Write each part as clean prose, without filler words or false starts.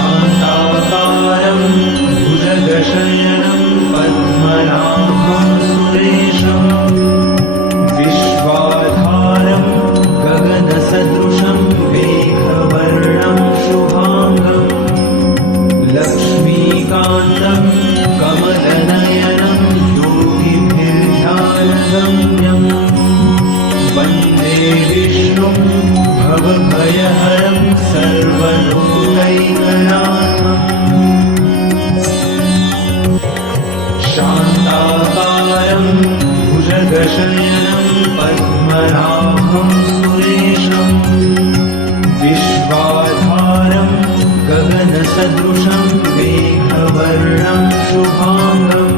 शान्ताकारं भुजगशयनं पद्मनाभं सुरेशं विश्वाधारं गगनसदृशं मेघवर्णं शुभाङ्गं लक्ष्मीकान्तं कमलनयनं योगिभिर्ध्यानगम्यं वन्दे विष्णुं भवभयहरं सर्वलोकैकनाथम् शान्ताकारं भुजगशयनं पद्मनाभं सुरेशं विश्वाधारं गगनसदृशं मेघवर्णं शुभाङ्गं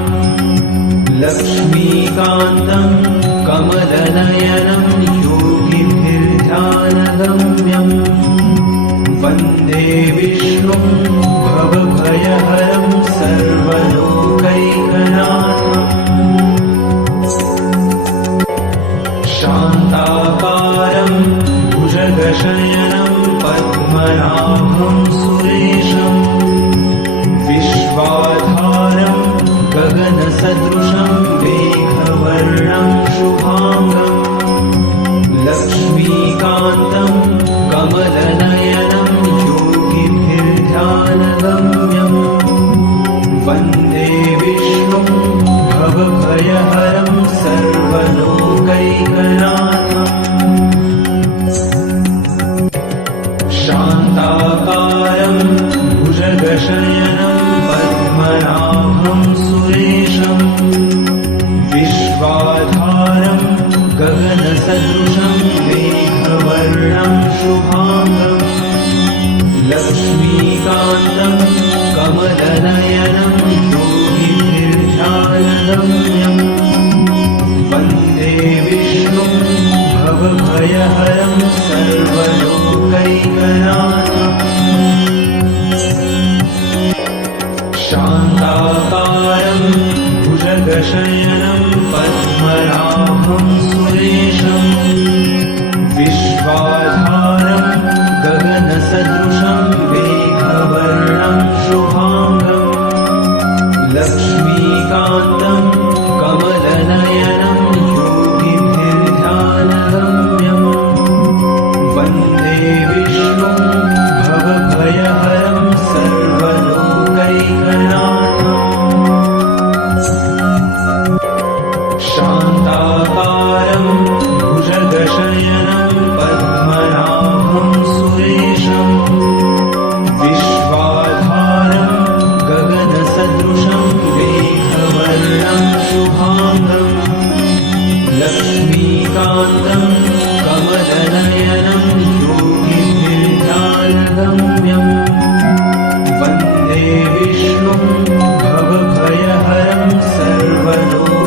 लक्ष्मीकान्तं कमलनयनं योगिभिर्ध्यानगम्यं वन्दे विष्णुं भवभयहरं सर्वलोकैकनाथम् शान्ताकारं भुजगशयनं पद्मनाभं सुरेशं विश्वाधारं गगनसदृशं मेघवर्णं शुभाङ्गं लक्ष्मीकान्तं कमलनयनं योगिभिर्ध्यानगम्यं वन्दे विष्णुं भवभयहरं सर्वलोकैकनाथम् शान्ताकारं भुजगशयनं पद्मनाभं सुरेशं विश्वाधारं गगनसदृशं मेघवर्णं शुभाङ्गं लक्ष्मीकान्तं कमलनयनं योगिभिर्ध्यानगम्यं वन्दे विष्णुं भवभयहरं सर्वलोकैकनाथम् शान्ताकारं भुजगशयनं पद्मनाभं सुरेशं विश्वाधारं गगनसदृशं मेघवर्णं शुभाङ्गं लक्ष्मीकान्तं कमलनयनं योगिभिर्ध्यानगम्यं वन्दे विष्णुं भवभयहरं सर्वलोकैकनाथम् शान्ताकारं भुजगशयनं पद्मनाभं सुरेशं विश्वाधारं गगनसदृशं मेघवर्णं शुभाङ्गं लक्ष्मीकान्तं कमलनयनं योगिभिर्ध्यानगम्यं वन्दे विष्णुं भवभयहरं सर्वलोकैकनाथम्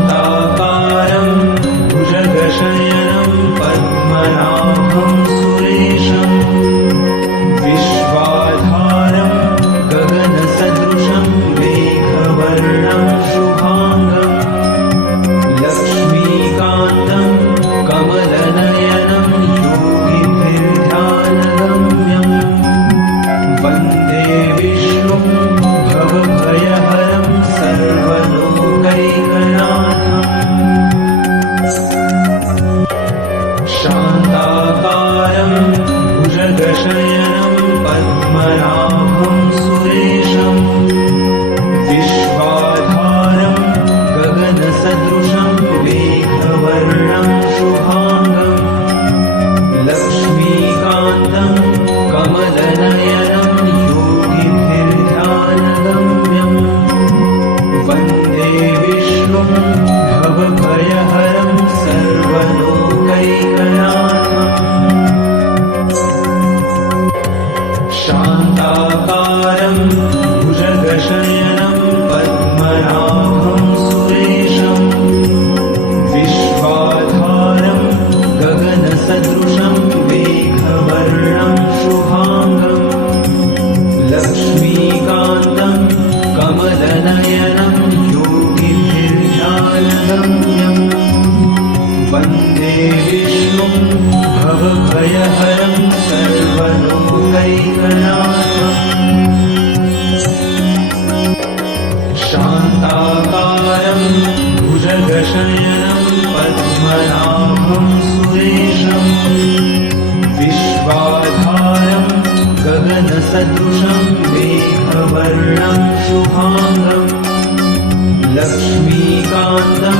शान्ताकारं भुजगशयनं पद्मनाभं सुरेशं विश्वाधारं गगनसदृशं मेघवर्णं शुभाङ्गं लक्ष्मीकान्तं कमलनयनं योगिभिर्ध्यानगम्यं वन्दे विष्णुं भवभयहरं सर्वलोकैकनाथम् शान्ताकारं भुजगशयनं पद्मनाभं सुरेशं विश्वाधारं गगनसदृशं मेघवर्णं शुभाङ्गं लक्ष्मीकान्तं कमलनयनं योगिभिर्ध्यानगम्यं वन्दे विष्णुं भवभयहरं सर्वलोकैकनाथम् शान्ताकारं भुजगशयनं पद्मनाभं सुरेशं विश्वाधारं गगनसदृशं मेघवर्णं शुभाङ्गं लक्ष्मीकान्तं कमलनयनं योगिभिर्ध्यानगम्यं वन्दे विष्णुं विष्णुं भवभयहरं सर्वलोकैकनाथम् शान्ताकारं भुजगशयनं पद्मनाभं सुरेशम् विश्वाधारं गगनसदृशं मेघवर्णं शुभाङ्गम् लक्ष्मीकान्तं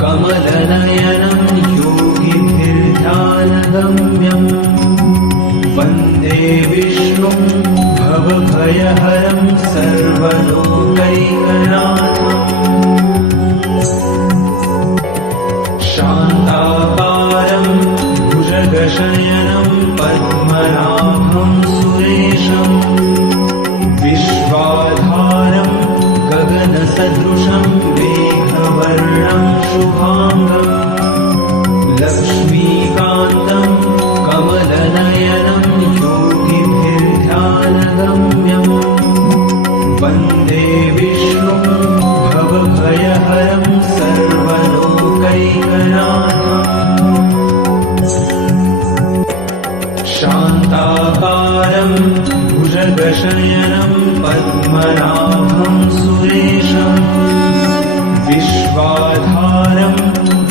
कमलनयनं योगिभिर्ध्यानगम्यम् वन्दे विष्णुं भवभयहरं सर्वलोकैकनाथम् शान्ताकारं भुजगशयनं पद्मनाभं सुरेशम् विश्वाधारं गगनसदृशं मेघवर्णं शुभाङ्गम् लक्ष्मीकान्तं कमलनयनं योगिभिर्ध्यानगम्यम् वन्दे विष्णुं भवभयहरं सर्वलोकैकनाथम् शान्ताकारं भुजगशयनं पद्मनाभं सुरेशम् विश्वाधारं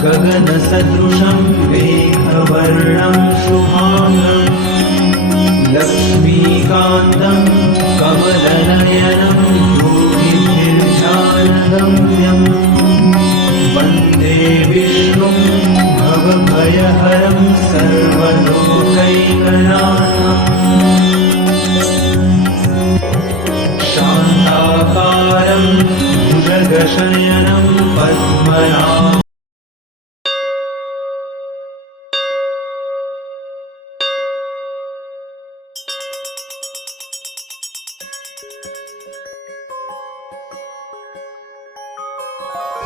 गगनसदृशं मेघवर्णं शुभाङ्गम् लक्ष्मीकान्तं कमलनयनं योगिभिर्ध्यानगम्यम् वन्दे विष्णुं भवभयहरं सर्वलोकैकनाथम् शान्ताकारं भुजगशयनं पद्मनाभम्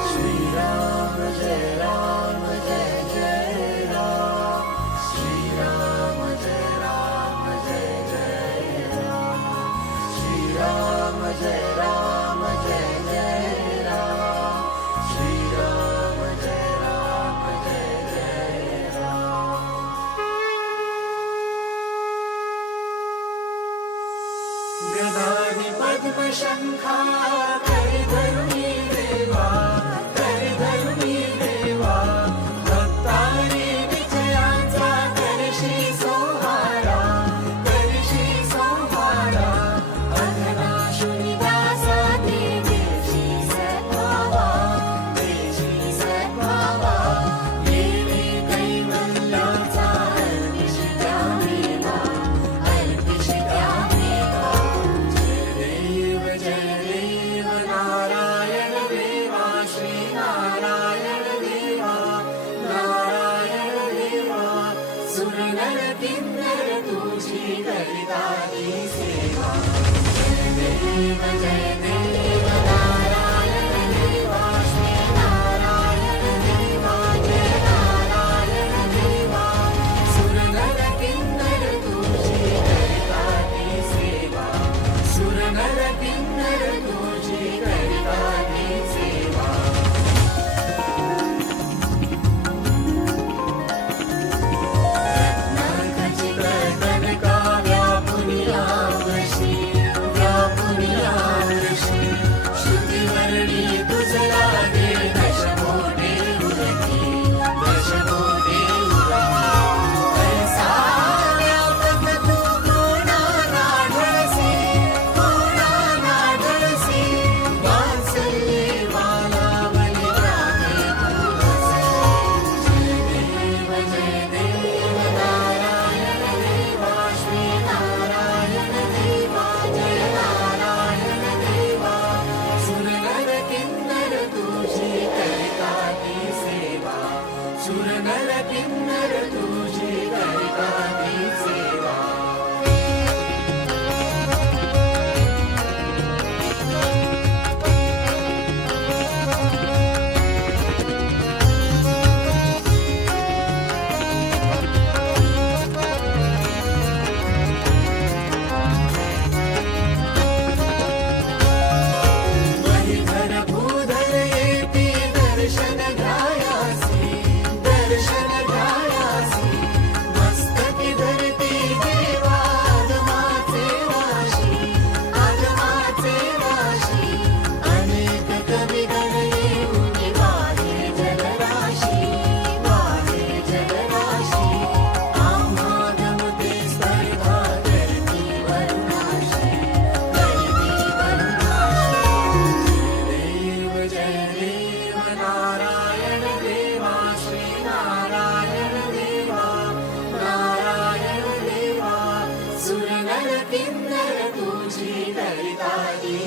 श्रीराम जय राम जय जय राम श्रीराम जय राम जय जय राम श्रीराम जय राम जय जय राम श्रीराम जय राम जय जय राम गदानि पद्मशङ्खा करिधरुणी देवा करिधरुणी देवा भक्तानि विजयाचा करशी संहारा अघनाशुनी दासा देशी सद्भावा देवी कैवल्याचा अर्पिष्या मेवा जय देव नारायण देवा श्रीनारायण देवा नारायण देवा सुरनर किन्नर तुझी करिताती सेवा जय देव नारायण देवा श्रीनारायण देवा जय नारायण देवा सुरनर किन्नर तुझी करिताती सेवा सुरनर किन्नर तुझी करिताती सेवा रत्नाखचित कनका व्यापुनिया वशी श्रीललिताजी